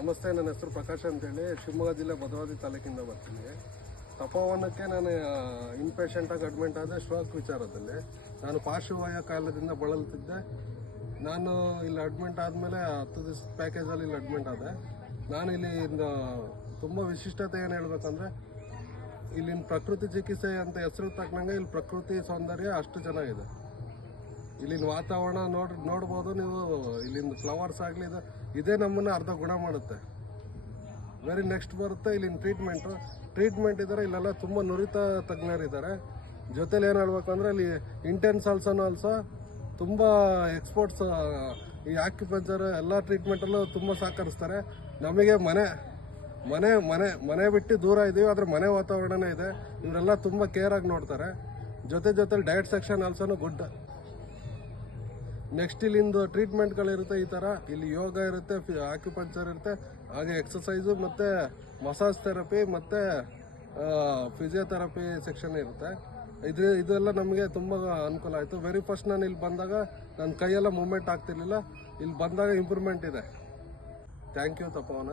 ನಮಸ್ತೆ, ನನ್ನ ಹೆಸರು ಪ್ರಕಾಶ್ ಅಂತೇಳಿ ಶಿವಮೊಗ್ಗ ಜಿಲ್ಲೆ ಭದ್ರಾವತಿ ತಾಲೂಕಿಂದ ಬರ್ತೀನಿ. ತಪೋವನಕ್ಕೆ ನಾನು ಇನ್ಪೇಷೆಂಟಾಗಿ ಅಡ್ಮಿಂಟ್ ಆದ ಸ್ಟ್ರೋಕ್ ವಿಚಾರದಲ್ಲಿ. ನಾನು ಪಾರ್ಶ್ವವಾಯು ಕಾಯಿಲೆದಿಂದ ಬಳಲ್ತಿದ್ದೆ. ನಾನು ಇಲ್ಲಿ ಅಡ್ಮಿಂಟ್ ಆದಮೇಲೆ 10 ದಿವಸ ಪ್ಯಾಕೇಜಲ್ಲಿ ಇಲ್ಲಿ ಅಡ್ಮಿಂಟ್ ಆದೆ. ನಾನು ಇಲ್ಲಿ ತುಂಬ ವಿಶಿಷ್ಟತೆ ಏನು ಹೇಳ್ಬೇಕಂದ್ರೆ, ಇಲ್ಲಿನ ಪ್ರಕೃತಿ ಚಿಕಿತ್ಸೆ ಅಂತ ಹೆಸರು ತಕ್ಕನಂಗೆ ಇಲ್ಲಿ ಪ್ರಕೃತಿ ಸೌಂದರ್ಯ ಅಷ್ಟು ಚೆನ್ನಾಗಿದೆ. ಇಲ್ಲಿನ ವಾತಾವರಣ ನೋಡ್ಬೋದು ನೀವು. ಇಲ್ಲಿಂದ ಫ್ಲವರ್ಸ್ ಆಗಲಿ, ಇದೇ ನಮ್ಮನ್ನು ಅರ್ಧ ಗುಣ ಮಾಡುತ್ತೆ. ವೆರಿ ನೆಕ್ಸ್ಟ್ ಬರುತ್ತೆ ಇಲ್ಲಿನ ಟ್ರೀಟ್ಮೆಂಟ್ ಇದ್ದಾರೆ. ಇಲ್ಲೆಲ್ಲ ತುಂಬ ನುರಿತ ತಜ್ಞರಿದ್ದಾರೆ. ಜೊತೆಲಿ ಏನು ಹೇಳ್ಬೇಕಂದ್ರೆ, ಇಲ್ಲಿ ಇಂಟೆನ್ಸ್ ಆಲ್ಸೋ ತುಂಬ ಎಕ್ಸ್ಪರ್ಟ್ಸ್ ಈ ಆಕ್ಯುಪಂಚರ್ ಎಲ್ಲ ಟ್ರೀಟ್ಮೆಂಟಲ್ಲೂ ತುಂಬ ಸಹಕರಿಸ್ತಾರೆ. ನಮಗೆ ಮನೆ ಬಿಟ್ಟು ದೂರ ಇದ್ದೀವಿ, ಆದರೆ ಮನೆ ವಾತಾವರಣನೇ ಇದೆ. ಇವರೆಲ್ಲ ತುಂಬ ಕೇರಾಗಿ ನೋಡ್ತಾರೆ. ಜೊತೆಲಿ ಡಯಟ್ ಸೆಕ್ಷನ್ ಆಲ್ಸೋನು ಗುಡ್. ನೆಕ್ಸ್ಟ್ ಇಲ್ಲಿಂದು ಟ್ರೀಟ್ಮೆಂಟ್ಗಳಿರುತ್ತೆ ಈ ಥರ. ಇಲ್ಲಿ ಯೋಗ ಇರುತ್ತೆ, ಆಕ್ಯುಪಂಚರ್ ಇರುತ್ತೆ, ಹಾಗೆ ಎಕ್ಸಸೈಸು ಮತ್ತು ಮಸಾಜ್ ಥೆರಪಿ ಮತ್ತು ಫಿಸಿಯೋಥೆರಪಿ ಸೆಕ್ಷನ್ ಇರುತ್ತೆ. ಇದೆಲ್ಲ ನಮಗೆ ತುಂಬ ಅನುಕೂಲ ಆಯಿತು. ವೆರಿ ಫಸ್ಟ್ ನಾನು ಇಲ್ಲಿ ಬಂದಾಗ ನನ್ನ ಕೈಯೆಲ್ಲ ಮೂವ್ಮೆಂಟ್ ಆಗ್ತಿರ್ಲಿಲ್ಲ. ಇಲ್ಲಿ ಬಂದಾಗ ಇಂಪ್ರೂವ್ಮೆಂಟ್ ಇದೆ. Thank you Tapovana.